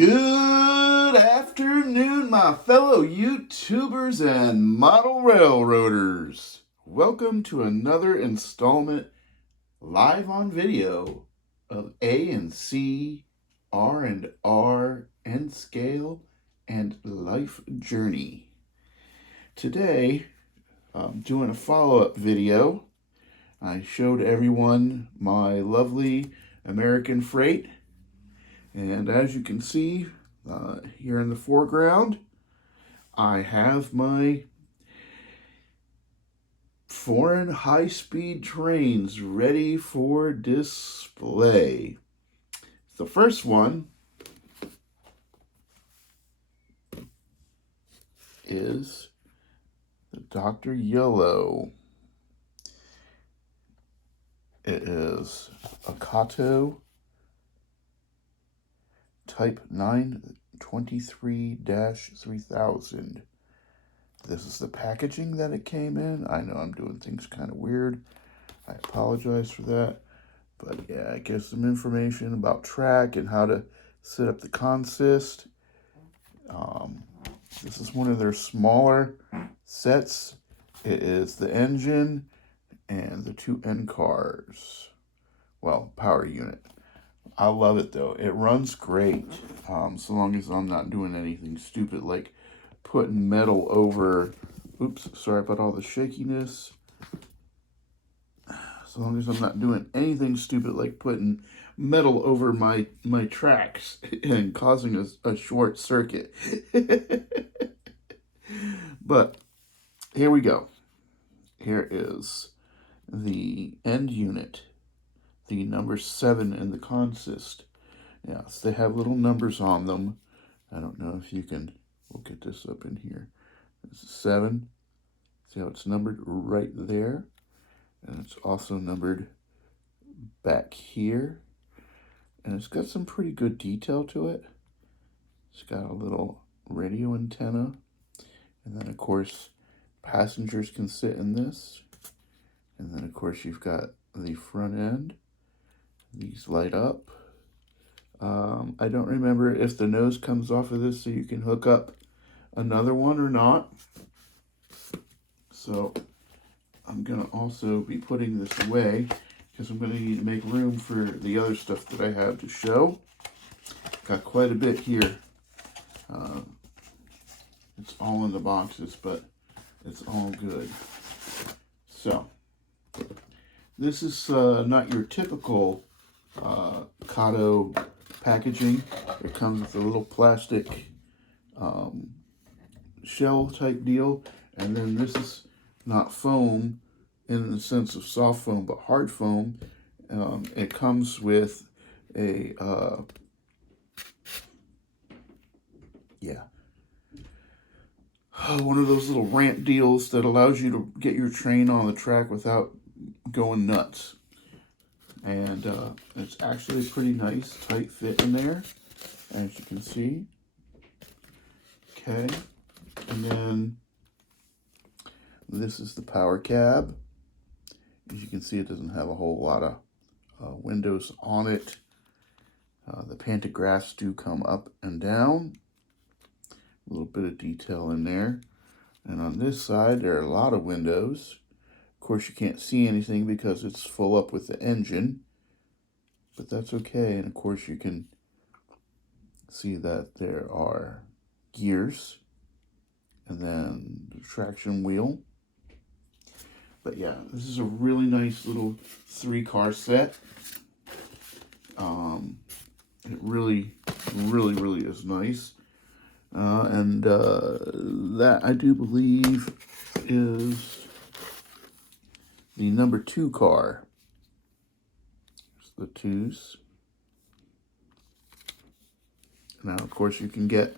Good afternoon, my fellow YouTubers and model railroaders. Welcome to another installment live on video of A and C, R and R, N scale, and life journey. Today, I'm doing a follow-up video. I showed everyone my lovely American freight. And as you can see here in the foreground, I have my foreign high-speed trains ready for display. The first one is the Dr. Yellow. It is a Kato Type 923-3000. This is the packaging that it came in. I know I'm doing things kind of weird. I apologize for that. But yeah, it gives some information about track and how to set up the consist. This is one of their smaller sets. It is the engine and the two end cars. Well, power unit. I love it though. It runs great, so long as I'm not doing anything stupid like putting metal over. Oops, sorry about all the shakiness. So long as I'm not doing anything stupid like putting metal over my tracks and causing a short circuit. But here we go. Here is the end unit. The number 7 in the consist. Yes, they have little numbers on them. I don't know if you can, we'll get this up in here. This is 7. See how it's numbered right there? And it's also numbered back here. And it's got some pretty good detail to it. It's got a little radio antenna. And then, of course, passengers can sit in this. And then, of course, you've got the front end. These light up. I don't remember if the nose comes off of this so you can hook up another one or not. So I'm going to also be putting this away because I'm going to need to make room for the other stuff that I have to show. Got quite a bit here. It's all in the boxes, but it's all good. So this is not your typical Kato packaging. It comes with a little plastic shell type deal, and then this is not foam in the sense of soft foam, but hard foam. It comes with a one of those little ramp deals that allows you to get your train on the track without going nuts. And it's actually pretty nice, tight fit in there, as you can see. Okay, and then this is the power cab. As you can see, it doesn't have a whole lot of windows on it. The pantographs do come up and down. A little bit of detail in there. And on this side, there are a lot of windows. Of course, you can't see anything because it's full up with the engine, but that's okay. And of course, you can see that there are gears and then the traction wheel. But yeah, this is a really nice little 3-car set. It really is nice. And that, I do believe, is the number 2 car. There's the 2s. Now, of course, you can get,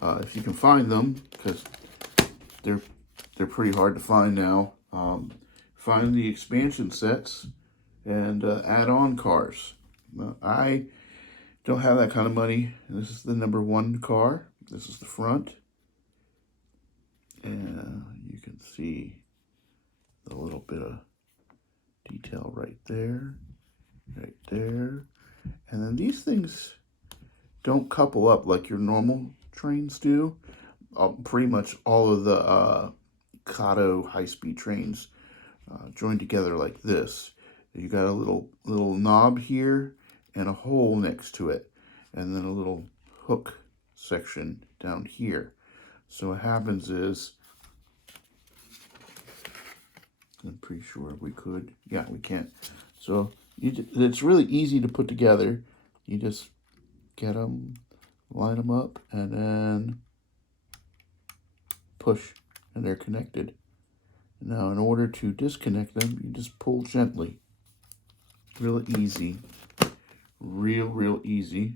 if you can find them, because they're pretty hard to find now, find the expansion sets and add-on cars. I don't have that kind of money. This is the number 1 car. This is the front. And you can see a little bit of detail right there. And then these things don't couple up like your normal trains do. Pretty much all of the Kato high-speed trains join together like this. You got a little knob here and a hole next to it, and then a little hook section down here. So what happens is, I'm pretty sure we could, yeah, we can. So it's really easy to put together. You just get them, line them up, and then push, and they're connected. Now, in order to disconnect them, you just pull gently. Real easy. Real easy.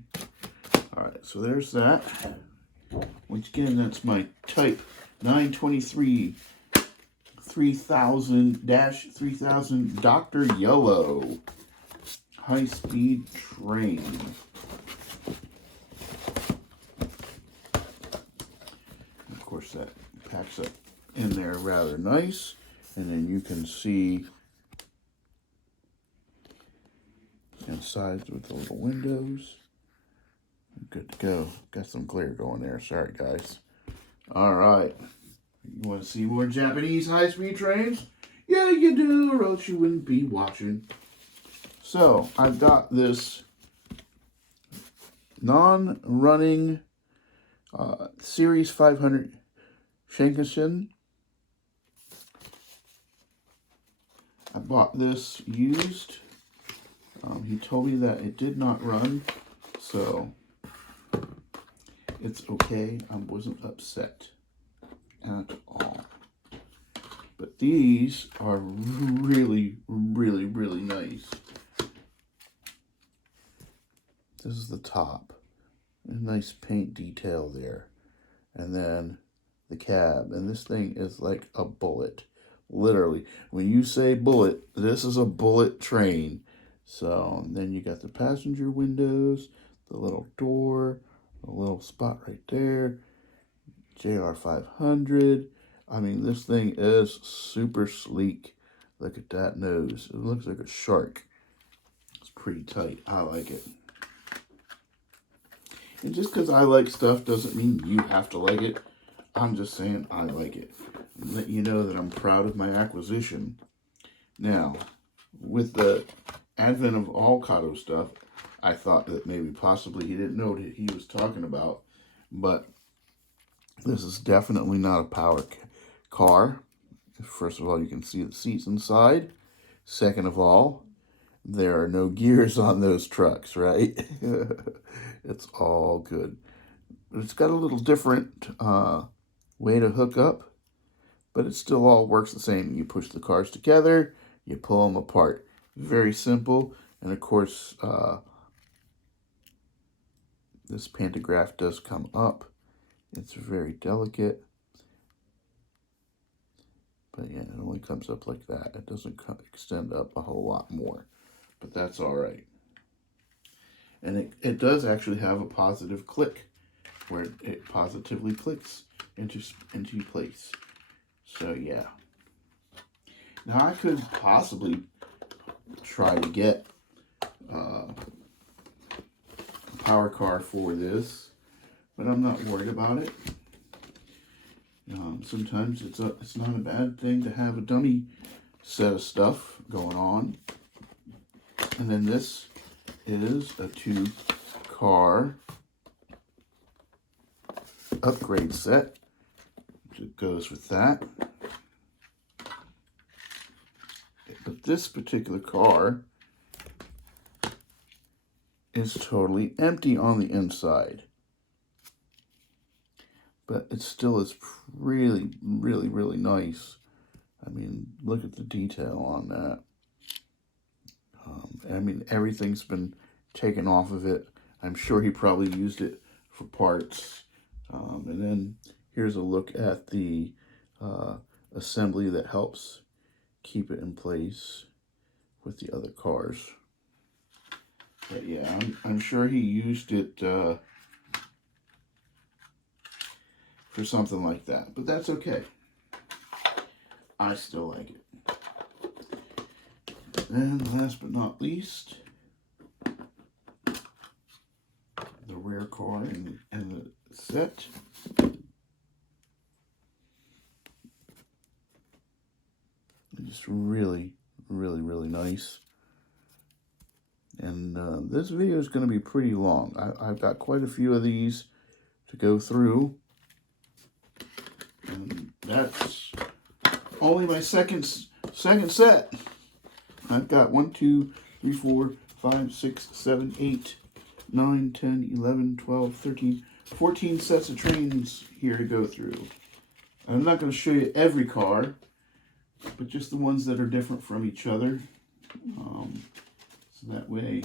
All right, so there's that. Once again, that's my Type 923 3000-3000 Dr. Yellow high-speed train. Of course, that packs up in there rather nice, and then you can see inside with the little windows. Good to go. Got some glare going there. Sorry, guys. All right. You want to see more Japanese high-speed trains? Yeah, you do, or else you wouldn't be watching. So, I've got this non-running Series 500 Shinkansen. I bought this used. He told me that it did not run, so it's okay. I wasn't upset at all. But these are really nice. This is the top. A nice paint detail there. And then the cab. And this thing is like a bullet. Literally. When you say bullet, this is a bullet train. So, and then you got the passenger windows, the little door, a little spot right there. JR 500. I mean, this thing is super sleek. Look at that nose. It looks like a shark. It's pretty tight. I like it. And just because I like stuff doesn't mean you have to like it. I'm just saying I like it. And let you know that I'm proud of my acquisition. Now, with the advent of all Kato stuff, I thought that maybe possibly he didn't know what he was talking about. But this is definitely not a power car. First of all, you can see the seats inside. Second of all, there are no gears on those trucks, right? It's all good. But it's got a little different way to hook up, but it still all works the same. You push the cars together, you pull them apart. Very simple. And of course, this pantograph does come up. It's very delicate. But yeah, it only comes up like that. It doesn't extend up a whole lot more. But that's all right. And it does actually have a positive click, where it positively clicks into place. So yeah. Now I could possibly try to get a power car for this, but I'm not worried about it. Sometimes it's not a bad thing to have a dummy set of stuff going on. And then this is a 2-car upgrade set. It goes with that. But this particular car is totally empty on the inside. But it still is really nice. I mean, look at the detail on that. I mean, everything's been taken off of it. I'm sure he probably used it for parts. And then here's a look at the assembly that helps keep it in place with the other cars. But yeah, I'm sure he used it for something like that. But that's okay. I still like it. And last but not least, the rare car in the set. Just really, really, really nice. And this video is going to be pretty long. I've got quite a few of these to go through. And that's only my second set. I've got 1, 2, 3, 4, 5, 6, 7, 8, 9, 10, 11, 12, 13, 14 sets of trains here to go through. I'm not going to show you every car, but just the ones that are different from each other. So that way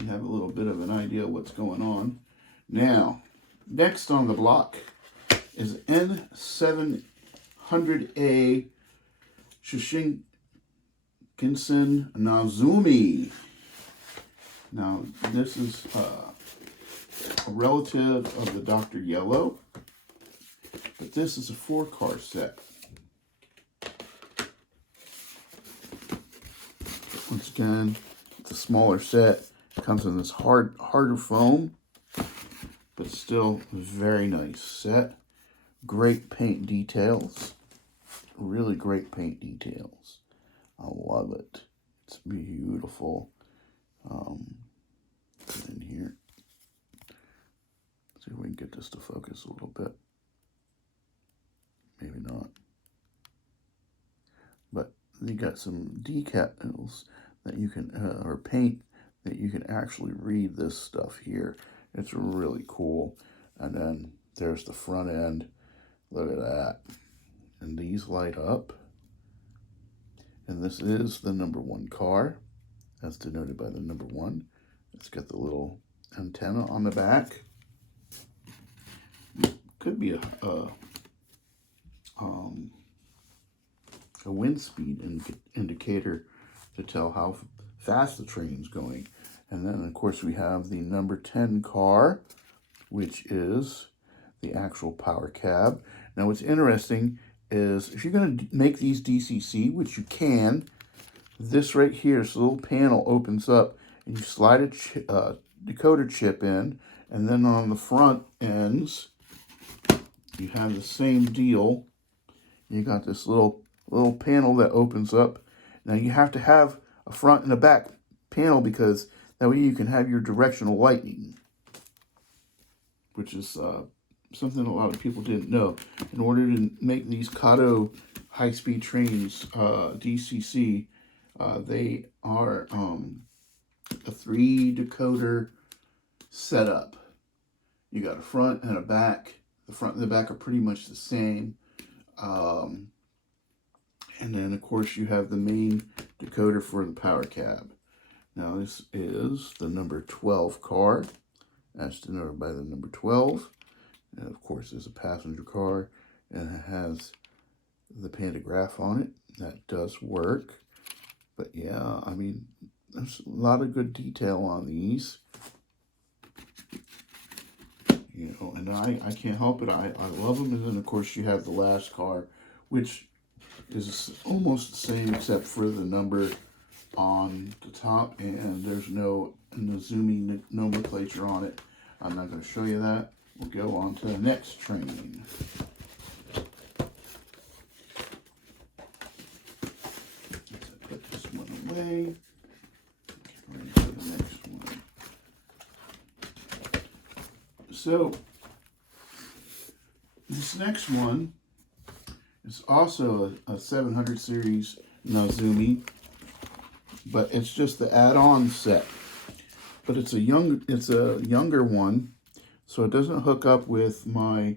you have a little bit of an idea of what's going on. Now, next on the block is N700A Shinkansen Nozumi. Now, this is a relative of the Dr. Yellow, but this is a 4-car set. Once again, it's a smaller set. It comes in this harder foam, but still very nice set. Great paint details. Really great paint details. I love it. It's beautiful. In here. See if we can get this to focus a little bit. Maybe not. But you got some decals that you can, or paint that you can actually read this stuff here. It's really cool. And then there's the front end. Look at that. And these light up. And this is the number 1 car, as denoted by the number 1. It's got the little antenna on the back. Could be a wind speed indicator to tell how fast the train's going. And then, of course, we have the number 10 car, which is the actual power cab. Now, what's interesting is if you're going to make these DCC, which you can, this right here, this little panel opens up, and you slide a decoder chip in, and then on the front ends, you have the same deal. You got this little panel that opens up. Now you have to have a front and a back panel because that way you can have your directional lighting, which is something a lot of people didn't know. In order to make these Kato high-speed trains DCC, they are a 3 decoder setup. You got a front and a back. The front and the back are pretty much the same. And then, of course, you have the main decoder for the power cab. Now, this is the number 12 car, as denoted by the number 12. And, of course, there's a passenger car, and it has the pantograph on it. That does work. But, yeah, I mean, there's a lot of good detail on these. You know, and I can't help it. I love them. And then, of course, you have the last car, which is almost the same except for the number on the top, and there's no Nozumi nomenclature on it. I'm not going to show you that. We'll go on to the next train. Let's put this one away. Ready for the next one. So, this next one is also a 700 series Nozumi, but it's just the add-on set. But it's a younger one, so it doesn't hook up with my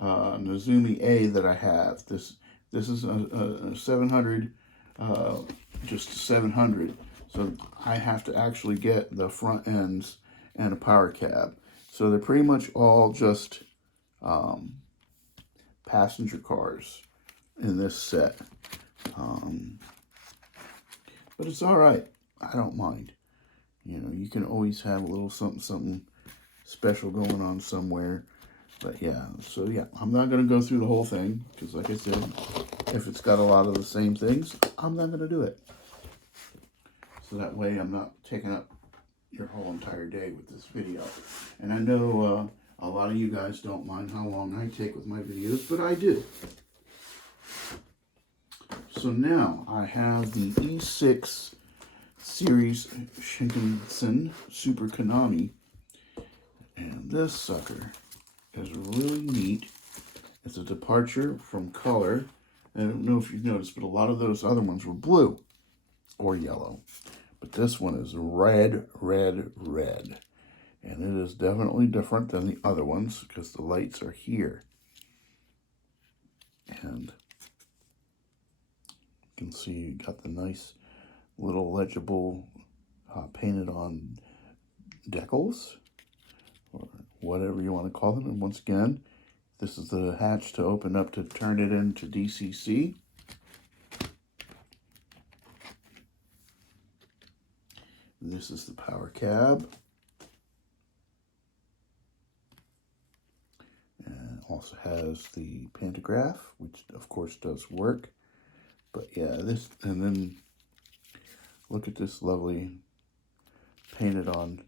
Nozumi A that I have. This is a 700, just 700. So I have to actually get the front ends and a power cab. So they're pretty much all just passenger cars in this set. But it's all right. I don't mind. You know, you can always have a little something special going on somewhere. But yeah, so yeah, I'm not going to go through the whole thing because, like I said, if it's got a lot of the same things, I'm not going to do it. So that way I'm not taking up your whole entire day with this video. And I know a lot of you guys don't mind how long I take with my videos, but I do. So now I have the E6 series Shinkansen Super Konami, and this sucker is really neat. It's a departure from color. I don't know if you've noticed, but a lot of those other ones were blue or yellow. But this one is red, red, red. And it is definitely different than the other ones because the lights are here. And you can see you got the nice little legible painted on decals, or whatever you want to call them. And once again, this is the hatch to open up to turn it into DCC. This is the power cab. And also has the pantograph, which of course does work. But yeah, this, and then look at this lovely painted on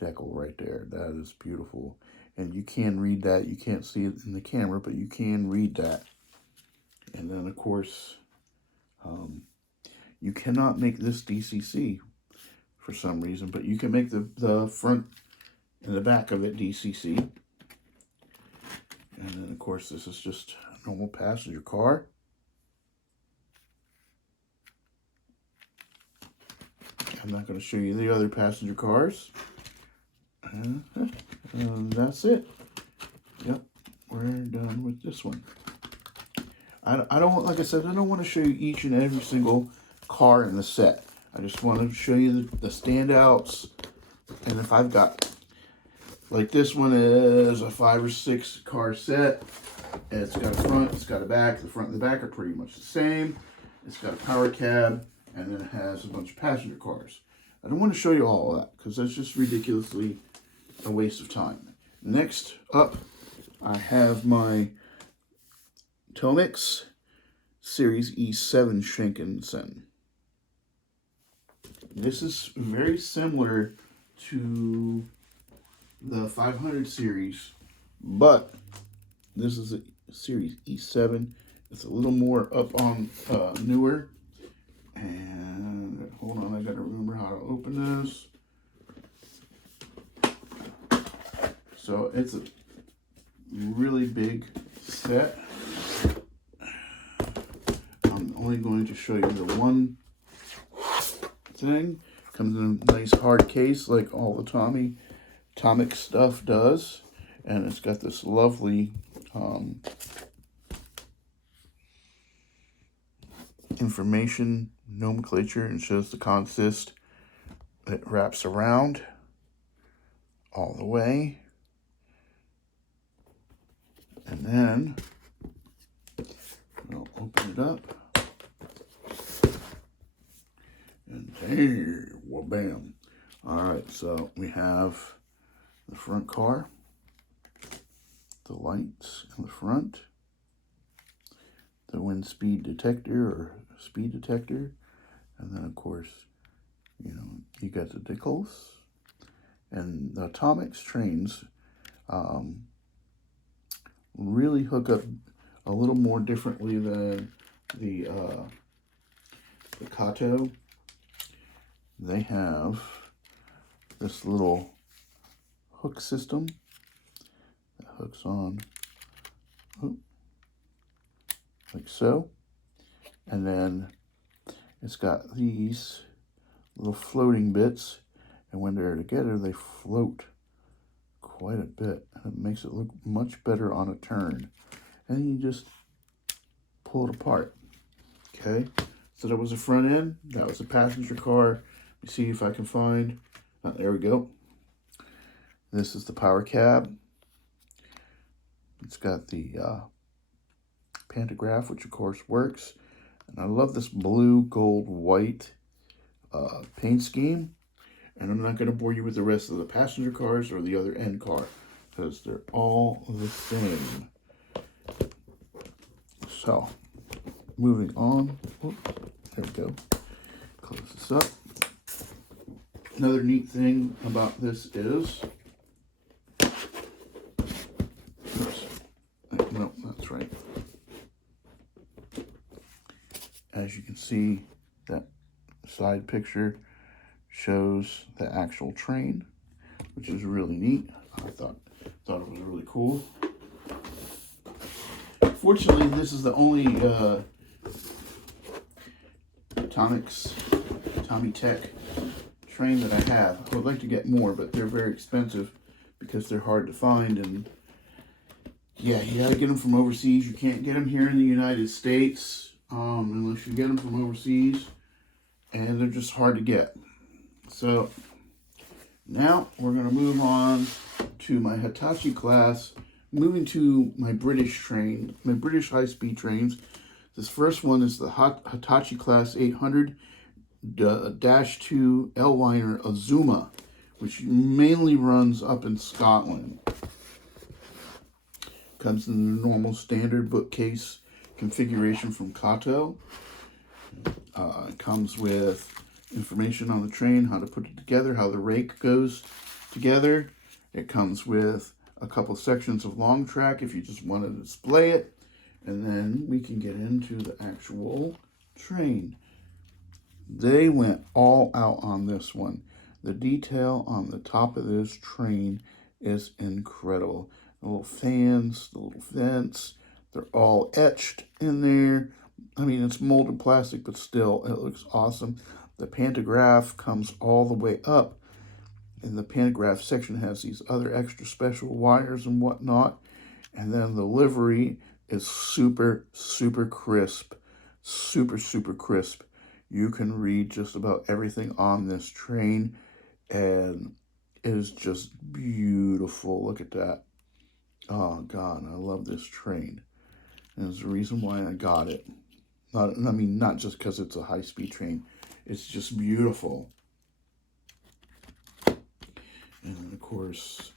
decal right there. That is beautiful. And you can read that. You can't see it in the camera, but you can read that. And then of course, you cannot make this DCC for some reason, but you can make the front and the back of it DCC. And then of course, this is just a normal passenger car. I'm not going to show you the other passenger cars. And that's it. Yep, we're done with this one. I don't, like I said, I don't want to show you each and every single car in the set. I just want to show you the standouts. And if I've got, like this one is a 5 or 6 car set. And it's got a front, it's got a back. The front and the back are pretty much the same. It's got a power cab, and then it has a bunch of passenger cars. I don't want to show you all of that because that's just ridiculously a waste of time. Next up, I have my Tomix Series E7 Shinkansen. This is very similar to the 500 series, but this is a Series E7. It's a little more up on newer. And hold on, I gotta remember how to open this. So it's a really big set. I'm only going to show you the one thing. Comes in a nice hard case like all the Tomix stuff does. And it's got this lovely information nomenclature, and shows the consist. It wraps around all the way. And then we'll open it up. And there, well, bam. All right, so we have the front car, the lights in the front, the wind speed detector or speed detector, and then of course, you know, you got the decals. And the Tomix trains really hook up a little more differently than the Kato. They have this little hook system that hooks on like so, and then it's got these little floating bits, and when they're together they float quite a bit, and it makes it look much better on a turn. And then you just pull it apart. Okay, so that was the front end. That was a passenger car. Let me see if I can find, there we go. This is the power cab. It's got the pantograph, which of course works. And I love this blue, gold, white paint scheme. And I'm not going to bore you with the rest of the passenger cars or the other end car, because they're all the same. So, moving on. There we go. Close this up. Another neat thing about this is, oops, no, that's right. As you can see, that side picture shows the actual train, which is really neat. I thought it was really cool. Fortunately, this is the only Tommy Tech train that I have. I would like to get more, but they're very expensive because they're hard to find, and yeah, you gotta get them from overseas. You can't get them here in the United States unless you get them from overseas, and they're just hard to get. So now we're gonna move on to my Hitachi Class, moving to my British train, my British high-speed trains. This first one is the Hitachi Class 800-2 L-liner Azuma, which mainly runs up in Scotland. Comes in the normal standard bookcase configuration from Kato. It comes with information on the train, how to put it together, how the rake goes together. It comes with a couple sections of long track if you just want to display it. And then we can get into the actual train. They went all out on this one. The detail on the top of this train is incredible. The little fans, the little vents, they're all etched in there. I mean, it's molded plastic, but still, it looks awesome. The pantograph comes all the way up, and the pantograph section has these other extra special wires and whatnot. And then the livery is super, super crisp. Super, super crisp. You can read just about everything on this train, and it is just beautiful. Look at that. Oh, God, I love this train. And there's a reason why I got it. Not just because it's a high-speed train. It's just beautiful. And, of course,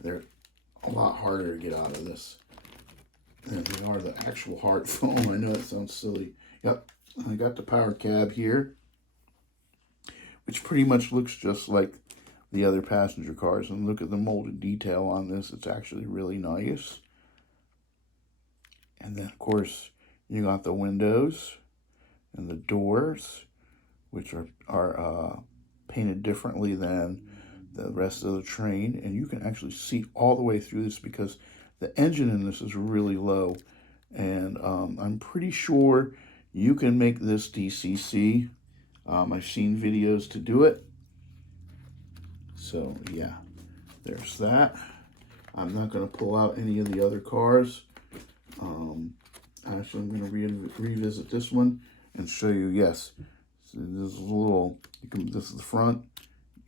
they're a lot harder to get out of this than they are the actual hard foam. I know that sounds silly. Yep, I got the power cab here, which pretty much looks just like the other passenger cars. And look at the molded detail on this. It's actually really nice. And then, of course, you got the windows and the doors, which are painted differently than the rest of the train. And you can actually see all the way through this because the engine in this is really low. And I'm pretty sure you can make this DCC. I've seen videos to do it. So, yeah, there's that. I'm not going to pull out any of the other cars. Actually, I'm going to revisit this one and show you, yes, so this is a little, this is the front.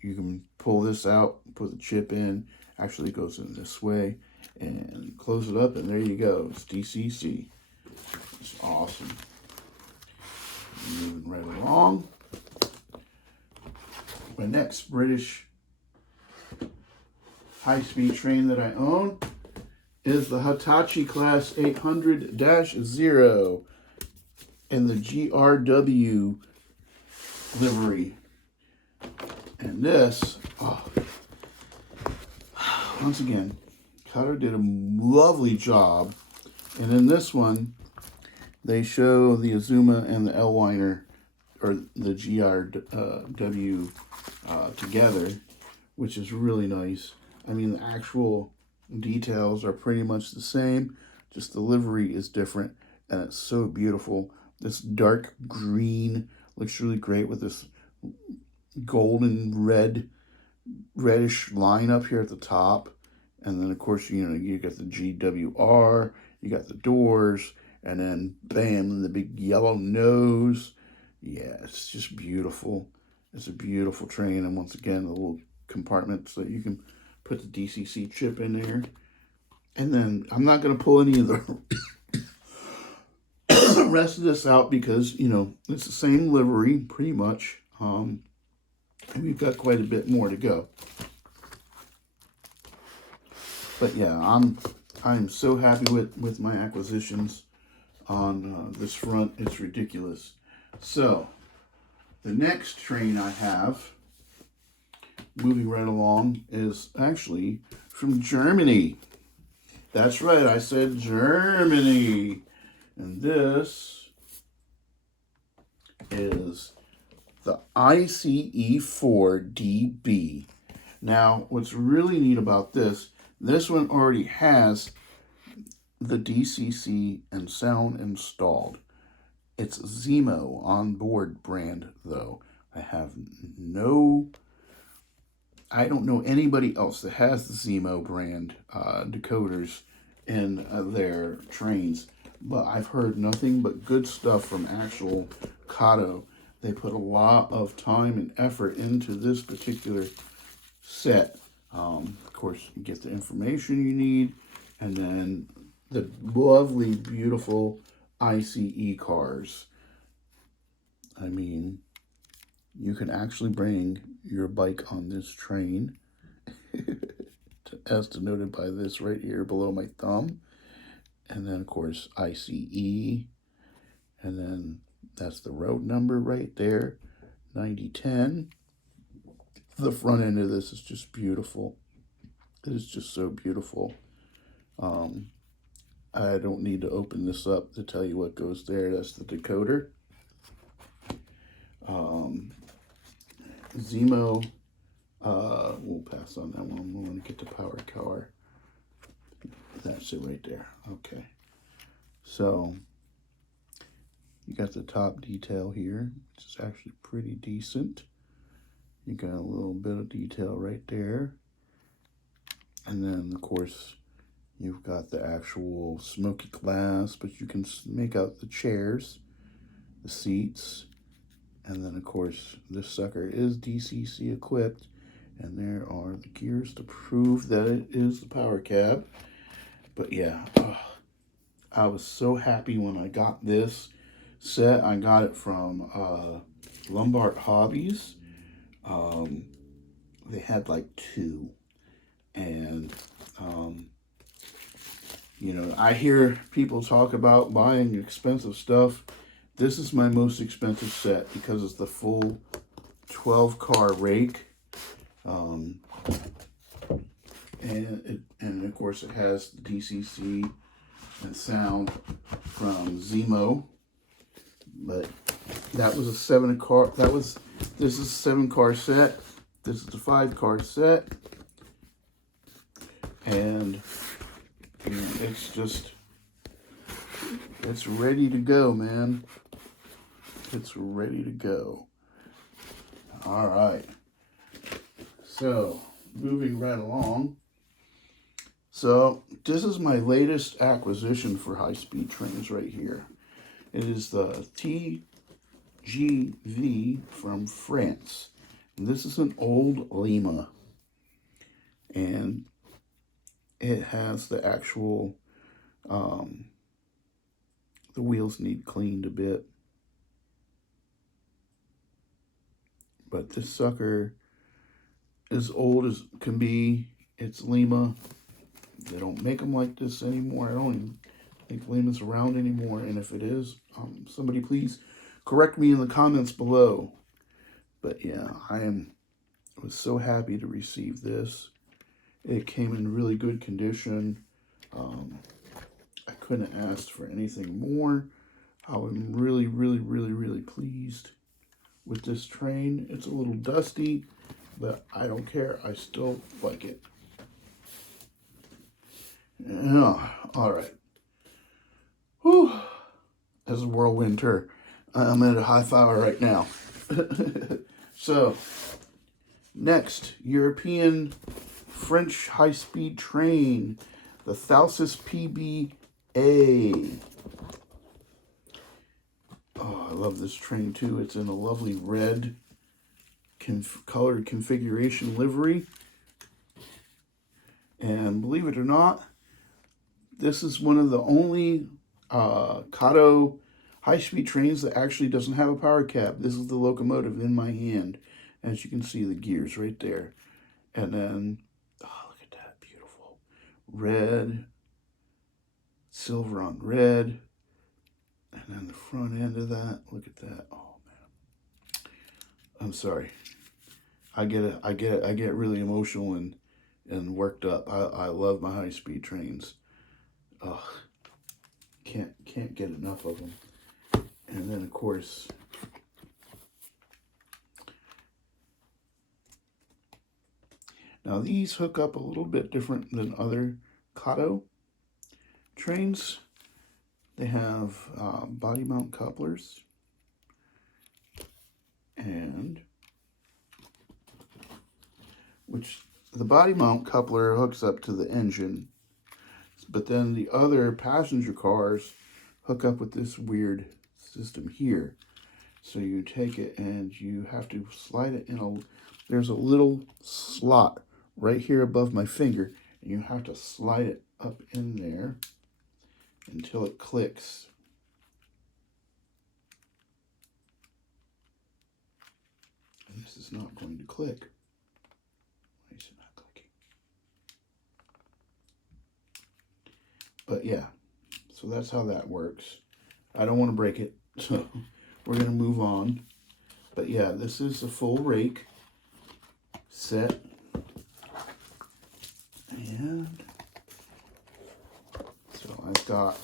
You can pull this out, put the chip in. Actually, it goes in this way. And close it up, and there you go. It's DCC. It's awesome. Moving right along. My next British high-speed train that I own is the Hitachi Class 800-0 in the GRW livery. And this, once again, Kato did a lovely job. And in this one, they show the Azuma and the L-liner, or the GRW together, which is really nice. I mean, the actual details are pretty much the same, just the livery is different, and it's so beautiful. This dark green looks really great with this golden reddish line up here at the top. And then, of course, you got the GWR, you got the doors, and then, bam, the big yellow nose. Yeah, it's just beautiful. It's a beautiful train. And once again, the little compartment so that you can put the DCC chip in there. And then, I'm not going to pull any of the rest of this out because, it's the same livery, pretty much. And we've got quite a bit more to go. But yeah, I'm so happy with my acquisitions on this front. It's ridiculous. So The next train I have, moving right along, is actually from Germany. That's right, I said Germany. And this is the ICE4DB. Now, what's really neat about this one already has the DCC and sound installed. It's Zemo on board brand, though. I don't know anybody else that has the Zemo brand decoders in their trains, but I've heard nothing but good stuff from actual Kato. They put a lot of time and effort into this particular set. Of course, you get the information you need, and then the lovely, beautiful ICE cars. I mean, you can actually bring your bike on this train, as denoted by this right here below my thumb. And then, of course, ICE. And then that's the road number right there, 9010. The front end of this is just beautiful. It is just so beautiful. I don't need to open this up to tell you what goes there. That's the decoder. Zemo, we'll pass on that one. We're going to get the power car. That's it right there. Okay. So, you got the top detail here, which is actually pretty decent. You got a little bit of detail right there. And then, of course, you've got the actual smoky glass, but you can make out the chairs, the seats, and then, of course, this sucker is DCC equipped, and there are the gears to prove that it is the power cab. But yeah, I was so happy when I got this set. I got it from Lombard Hobbies. They had like 2, and you know, I hear people talk about buying expensive stuff. This is my most expensive set because it's the full 12-car rake. And of course it has the DCC and sound from Zemo. But that was a 7-car, this is a 7-car set. This is a 5-car set. And it's ready to go, man. It's ready to go. All right. So, moving right along. So, this is my latest acquisition for high-speed trains right here. It is the TGV from France. And this is an old Lima. And it has the actual, the wheels need cleaned a bit. But this sucker is old as can be. It's Lima. They don't make them like this anymore. I don't even think Lima's around anymore. And if it is, somebody please correct me in the comments below. But yeah, was so happy to receive this. It came in really good condition. I couldn't ask for anything more. I'm really, really, really, really pleased with this train. It's a little dusty, but I don't care. I still like it. Yeah, all right. Whew. That's a whirlwind tour. I'm at a high 5 right now. So, next, European French high-speed train, the Thalys PBA. Oh, I love this train too. It's in a lovely red colored configuration livery. And believe it or not, this is one of the only Kato high-speed trains that actually doesn't have a power cab. This is the locomotive in my hand. As you can see, the gears right there. And then, oh, look at that, beautiful. Red, silver on red. And then the front end of that, look at that. Oh, man. I'm sorry. I get really emotional and worked up. I love my high-speed trains. Ugh, can't get enough of them. And then of course, now these hook up a little bit different than other Kato trains. They have body mount couplers, and which the body mount coupler hooks up to the engine, but then the other passenger cars hook up with this weird system here. So you take it and you have to slide it in there's a little slot right here above my finger, and you have to slide it up in there until it clicks. And this is not going to click. Why is it not clicking? But yeah, so that's how that works. I don't want to break it, so we're going to move on. But yeah, this is a full rake set. And so I've got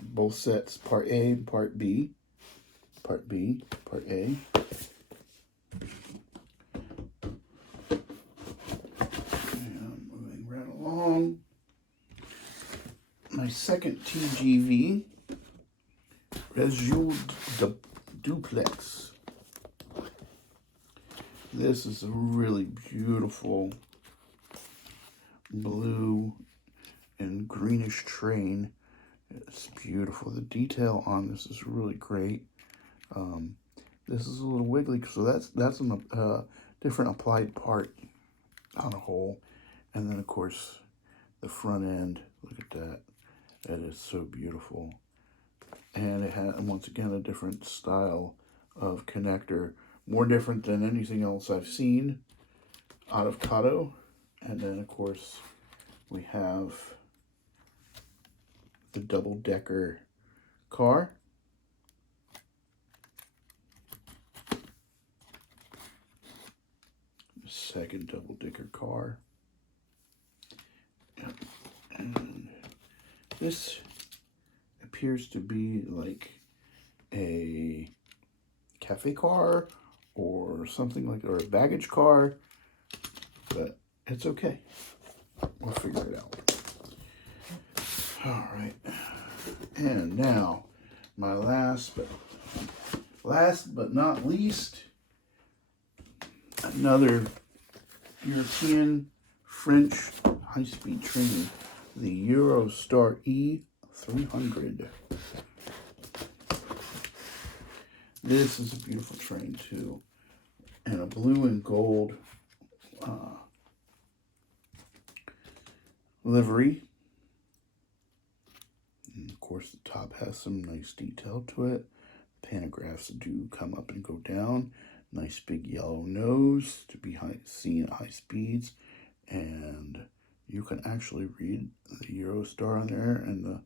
both sets, part A and part B. Part B, part A. And moving right along. My second TGV, TGV Duplex. This is a really beautiful blue and greenish train. It's beautiful. The detail on this is really great. This is a little wiggly, so that's a different applied part on a hole. And then of course the front end, look at that. That is so beautiful. And it had, once again, a different style of connector, more different than anything else I've seen out of Kato. And then of course we have the double-decker car. The second double-decker car. And this appears to be like a cafe car or something like, or a baggage car, but it's okay. We'll figure it out. All right. And now my last but not least, another European French high-speed train, the Eurostar E300. This is a beautiful train too, and a blue and gold livery. And of course the top has some nice detail to it. Pantographs do come up and go down. Nice big yellow nose to be seen at high speeds, and you can actually read the Eurostar on there. And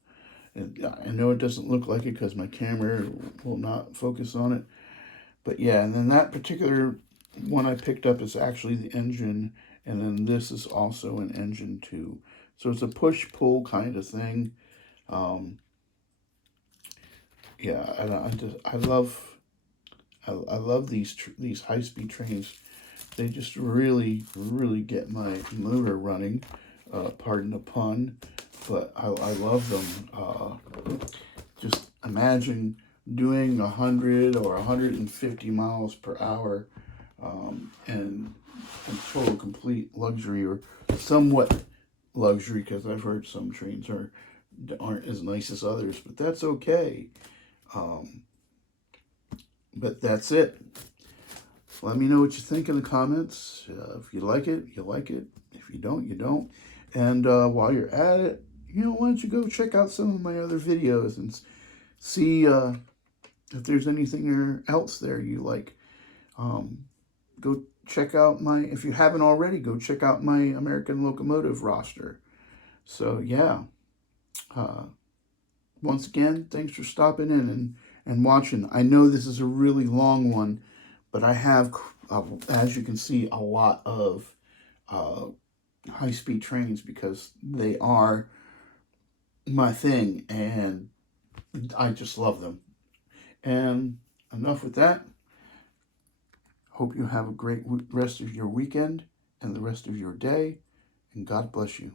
I know it doesn't look like it because my camera will not focus on it, but yeah. And then that particular one I picked up is actually the engine, and then this is also an engine too. So it's a push-pull kind of thing. Yeah, and I love these high-speed trains. They just really get my motor running. Pardon the pun, but I love them. Just imagine doing 100 or 150 miles per hour, and total complete luxury, or somewhat luxury, because I've heard some trains aren't as nice as others, but that's okay. But that's it. Let me know what you think in the comments. If you like it, you like it. If you don't, you don't. And while you're at it, why don't you go check out some of my other videos and see if there's anything else there you like. Go check out if you haven't already, go check out my American Locomotive roster. So yeah, once again, thanks for stopping in and watching. I know this is a really long one, But I have, as you can see, a lot of high-speed trains because they are my thing, and I just love them. And enough with that. Hope you have a great rest of your weekend and the rest of your day, and God bless you.